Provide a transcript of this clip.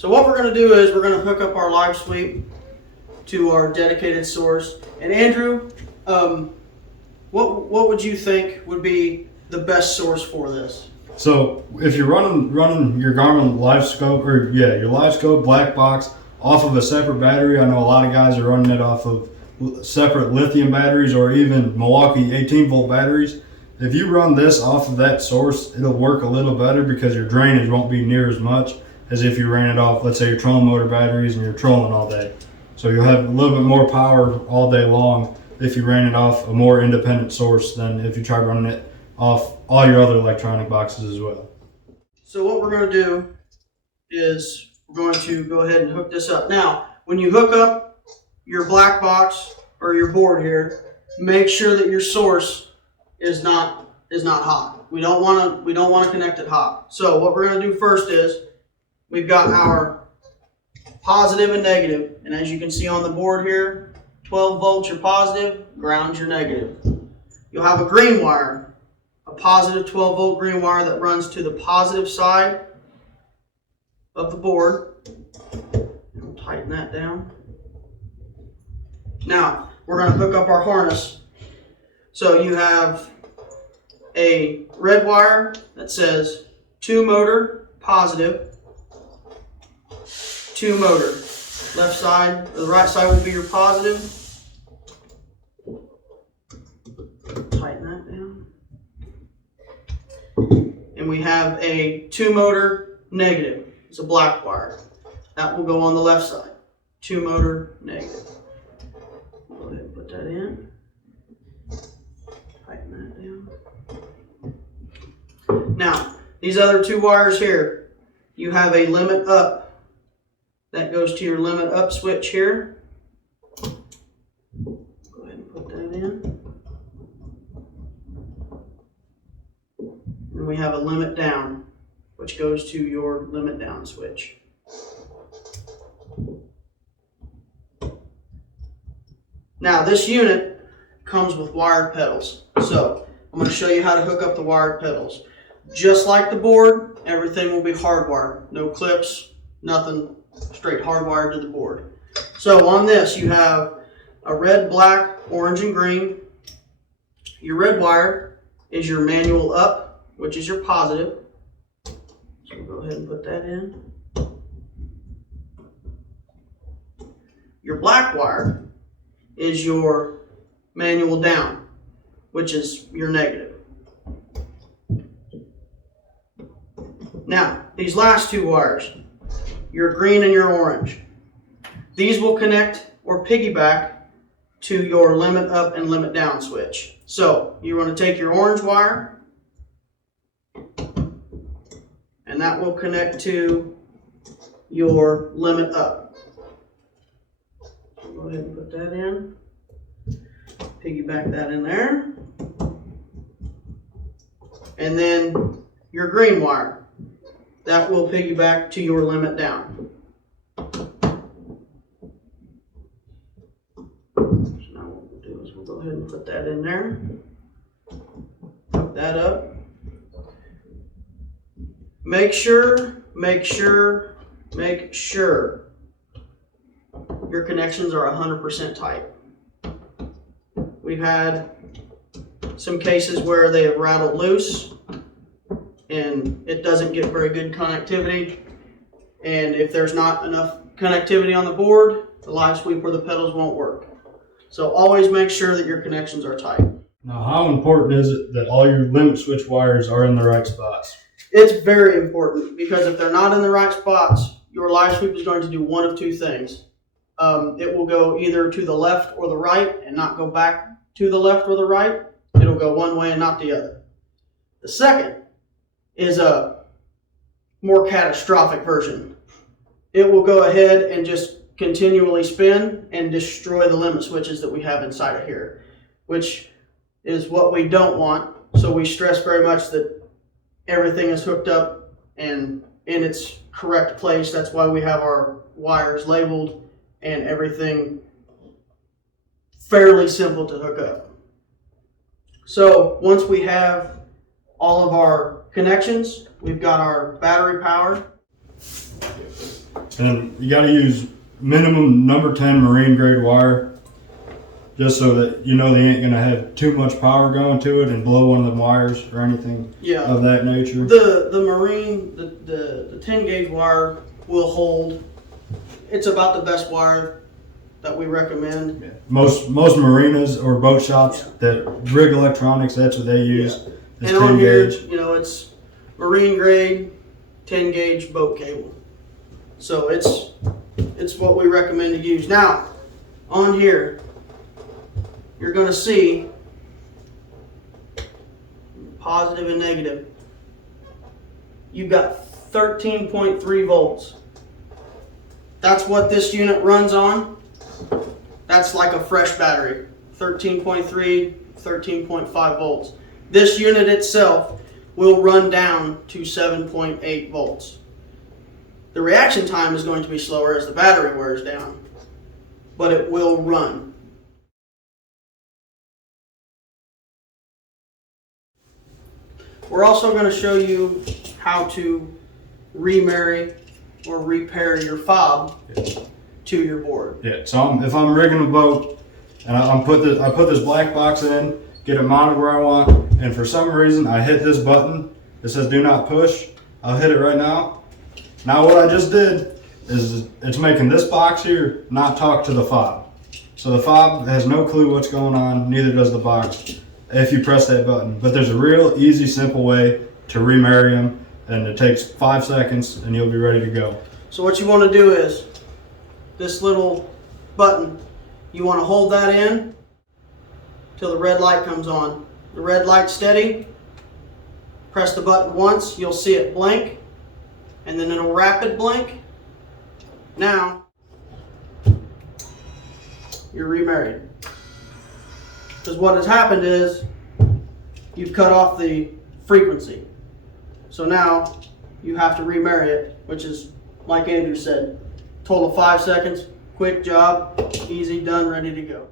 So what we're going to do is we're going to hook up our LiveSweep to our dedicated source. And Andrew, what would you think would be the best source for this? So if you're running your Garmin LiveScope your LiveScope black box off of a separate battery, I know a lot of guys are running it off of separate lithium batteries or even Milwaukee 18-volt batteries. If you run this off of that source, it'll work a little better because your drainage won't be near as much as if you ran it off, let's say, your trolling motor batteries and you're trolling all day. So you'll have a little bit more power all day long if you ran it off a more independent source than if you try running it off all your other electronic boxes as well. So what we're going to do is we're going to go ahead and hook this up. Now, when you hook up your black box or your board here, make sure that your source is not hot. We don't want to connect it hot. So what we're going to do first is we've got our positive and negative, and as you can see on the board here, 12 volts your positive, ground your negative. You'll have a green wire, a positive 12 volt green wire that runs to the positive side of the board. We'll tighten that down. Now we're going to hook up our harness. So you have a red wire that says 2 motor positive, 2 motor. Left side or the right side will be your positive. Tighten that down. And we have a 2 motor negative. It's a black wire. That will go on the left side. 2 motor negative. Go ahead and put that in. Tighten that down. Now, these other 2 wires here, you have a limit up. That goes to your limit up switch here. Go ahead and put that in. And we have a limit down, which goes to your limit down switch. Now this unit comes with wired pedals. So I'm going to show you how to hook up the wired pedals. Just like the board, everything will be hardwired. No clips, nothing. Straight hardwired to the board. So on this you have a red, black, orange, and green. Your red wire is your manual up, which is your positive. So we'll go ahead and put that in. Your black wire is your manual down, which is your negative. Now, these last 2 wires, your green and your orange. These will connect or piggyback to your limit up and limit down switch. So you want to take your orange wire and that will connect to your limit up. So go ahead and put that in. Piggyback that in there. And then your green wire. That will piggyback to your limit down. So now what we'll do is we'll go ahead and put that in there. Hook that up. Make sure your connections are 100% tight. We've had some cases where they have rattled loose and it doesn't get very good connectivity. And if there's not enough connectivity on the board, the LiveSweep or the pedals won't work. So always make sure that your connections are tight. Now, how important is it that all your limit switch wires are in the right spots? It's very important because if they're not in the right spots, your LiveSweep is going to do one of 2 things. It will go either to the left or the right and not go back to the left or the right. It'll go one way and not the other. The second is a more catastrophic version. It will go ahead and just continually spin and destroy the limit switches that we have inside of here, which is what we don't want. So we stress very much that everything is hooked up and in its correct place. That's why we have our wires labeled and everything fairly simple to hook up. So once we have all of our connections, we've got our battery power. And you got to use minimum number 10 marine grade wire, just so that you know they ain't gonna have too much power going to it and blow one of the wires or anything of that nature. The marine, the 10 gauge wire will hold. It's about the best wire that we recommend. Yeah. Most marinas or boat shops that rig electronics, that's what they use. And on here, you know, it's marine grade 10 gauge boat cable. So it's what we recommend to use. Now, on here, you're going to see positive and negative. You've got 13.3 volts. That's what this unit runs on. That's like a fresh battery. 13.3, 13.5 volts. This unit itself will run down to 7.8 volts. The reaction time is going to be slower as the battery wears down, but it will run. We're also going to show you how to remarry or repair your fob to your board. Yeah, so if I'm rigging a boat and I put this black box in, get it mounted where I want, and for some reason I hit this button that says do not push, I'll hit it right now. Now what I just did is it's making this box here not talk to the fob. So the fob has no clue what's going on, neither does the box if you press that button. But there's a real easy, simple way to remarry them, and it takes 5 seconds and you'll be ready to go. So what you want to do is, this little button, you want to hold that in till the red light comes on. The red light's steady. Press the button once, you'll see it blink, and then it'll rapid blink. Now, you're remarried. Because what has happened is, you've cut off the frequency. So now, you have to remarry it, which is, like Andrew said, total 5 seconds, quick job, easy, done, ready to go.